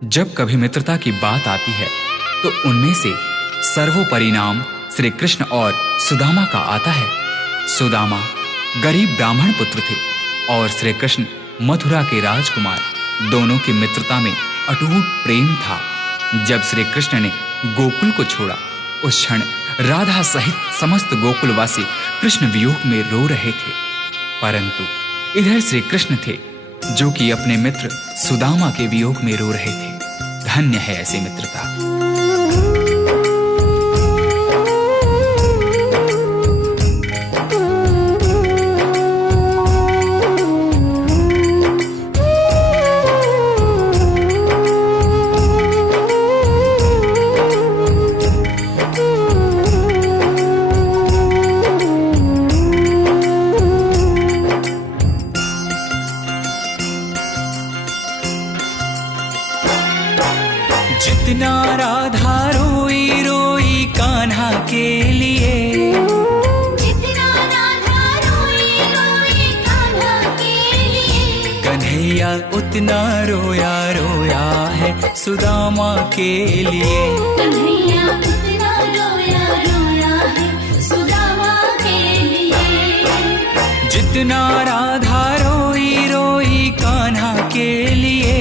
जब कभी मित्रता की बात आती है तो उनमें से सर्वोपरि नाम श्री कृष्ण और सुदामा का आता है। सुदामा गरीब ब्राह्मण पुत्र थे और श्री कृष्ण मथुरा के राजकुमार। दोनों की मित्रता में अटूट प्रेम था। जब श्री कृष्ण ने गोकुल को छोड़ा, उस क्षण राधा सहित समस्त गोकुलवासी कृष्ण वियोग में रो रहे थे। परंतु इधर श्री कृष्ण थे जो कि अपने मित्र सुदामा के वियोग में रो रहे थे। धन्य है ऐसी मित्रता। जितना राधा रोई रोई कान्हा के लिए, जितना राधा रोई रोई कान्हा के लिए, कन्हैया उतना रोया रोया है सुदामा के लिए। कन्हैया उतना रोया रोया है सुदामा के लिए। जितना राधा रोई रोई कान्हा के लिए,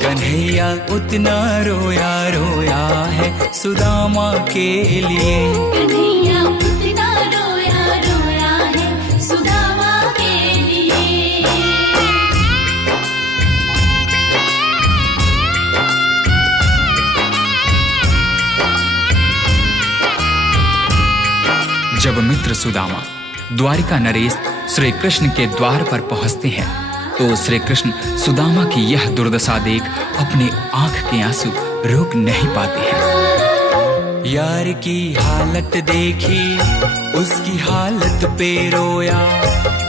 कन्हैया उतना रोया रोया है सुदामा के लिए। कन्हैया उतना रोया रोया है सुदामा के लिए। जब मित्र सुदामा द्वारिका नरेश श्री कृष्ण के द्वार पर पहुंचते हैं तो श्री कृष्ण सुदामा की यह दुर्दशा देख अपने आंख के आंसू रोक नहीं पाते हैं। यार की हालत देखी उसकी हालत पे रोया,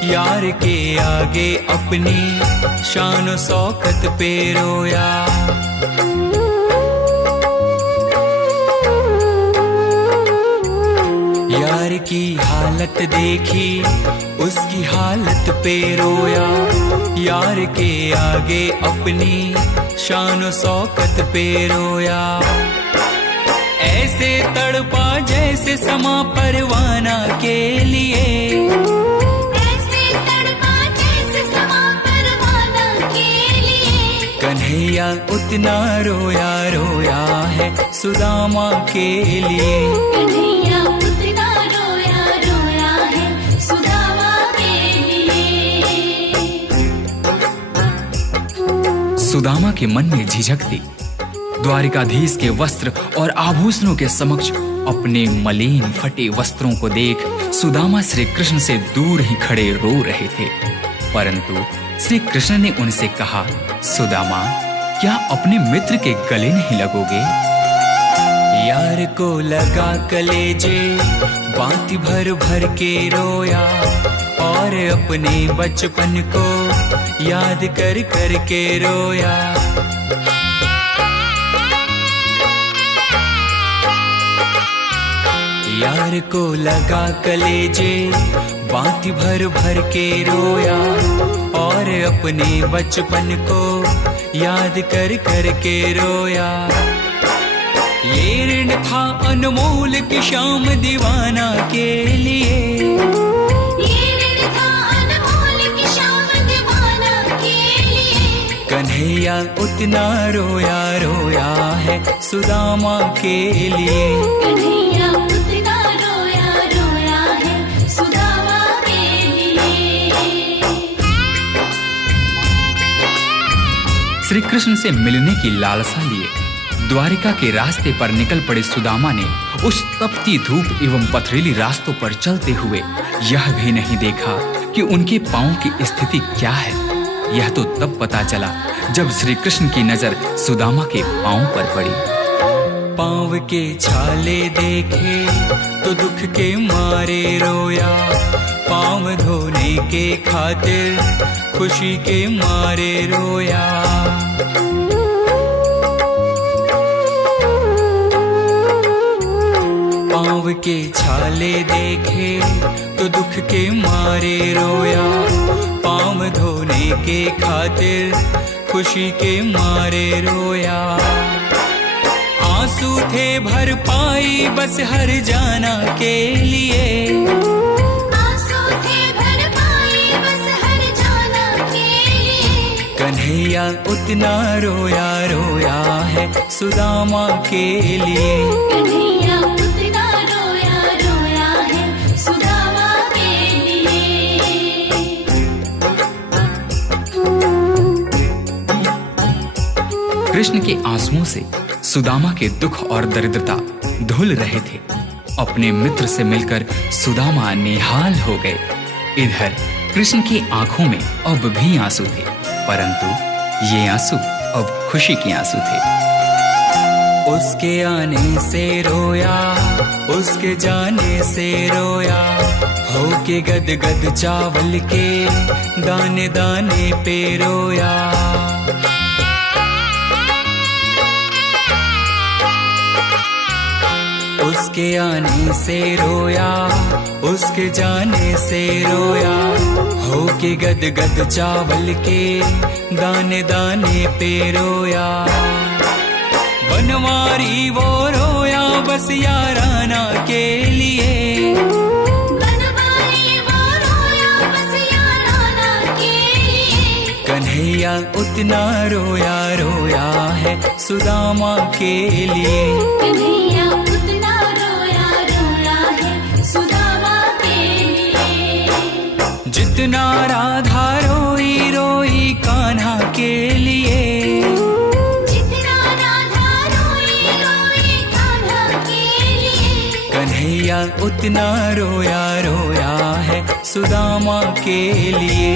यार के आगे अपनी शान शौकत पे रोया। यार की हालत देखी उसकी हालत पे रोया, यार के आगे अपनी शान शौकत पे रोया। ऐसे तड़पा जैसे समा परवाना के लिए, ऐसे तड़पा जैसे समा परवाना के लिए। कन्हैया उतना रोया रोया है सुदामा के लिए। कन्हैया उतना रोया रोया है सुदामा के लिए। सुदामा के मन में झिझक थी। द्वारिकाधीश के वस्त्र और आभूषणों के समक्ष अपने मलिन फटे वस्त्रों को देख सुदामा श्री कृष्ण से दूर ही खड़े रो रहे थे। परंतु श्री कृष्ण ने उनसे कहा, सुदामा, क्या अपने मित्र के गले नहीं लगोगे? यार को लगा कलेजे बाती भर भर के रोया, और अपने बचपन को याद कर कर के रोया। यार को लगा कलेजे बाती भर भर के रोया, और अपने बचपन को याद कर कर के रोया। ये ऋण था अनमोल की शाम दीवाना के लिए, ये ऋण था अनमोल की शाम दीवाना के लिए। कन्हैया उतना रोया रोया है सुदामा के लिए। कन्हैया उतना रोया रोया है सुदामा के लिए। श्री कृष्ण से मिलने की लालसा लिए द्वारिका के रास्ते पर निकल पड़े सुदामा ने उस तपती धूप एवं पथरीली रास्तों पर चलते हुए यह भी नहीं देखा कि उनके पांव की स्थिति क्या है। यह तो तब पता चला जब श्री कृष्ण की नजर सुदामा के पांव पर पड़ी। पांव के छाले देखे तो दुख के मारे रोया, पांव धोने के खातिर खुशी के मारे रोया। पांव के छाले देखे तो दुख के मारे रोया, पाँव धोने के खातिर खुशी के मारे रोया। आंसू थे भर पाई बस हर जाना के लिए, आंसू थे भर पाई बस हर जाना के लिए। कन्हैया उतना रोया रोया है सुदामा के लिए। कन्हैया उतना रोया रोया है सुदामा के लिए। कृष्ण के आंसुओं से सुदामा के दुख और दरिद्रता धुल रहे थे। अपने मित्र से मिलकर सुदामा निहाल हो गए। इधर कृष्ण की आंखों में अब भी आंसू थे, परंतु ये आंसू अब खुशी के आंसू थे। उसके आने से रोया, उसके जाने से रोया, होके गद गद चावल के दाने दाने पे रोया। उसके आने से रोया, उसके जाने से रोया, होके गद गद चावल के दाने दाने पे रोया। बनवारी वो रोया बस याराना के लिए, बनवारी वो रोया बस याराना के लिए। कन्हैया उतना रोया रोया है सुदामा के लिए। कन्हैया उतना रोया रोया है सुदामा के लिए। जितना राधा रोई रोई कान्हा के लिए, जितना राधा रोई रोई कान्हा के लिए। कन्हैया उतना रोया रोया है सुदामा के लिए।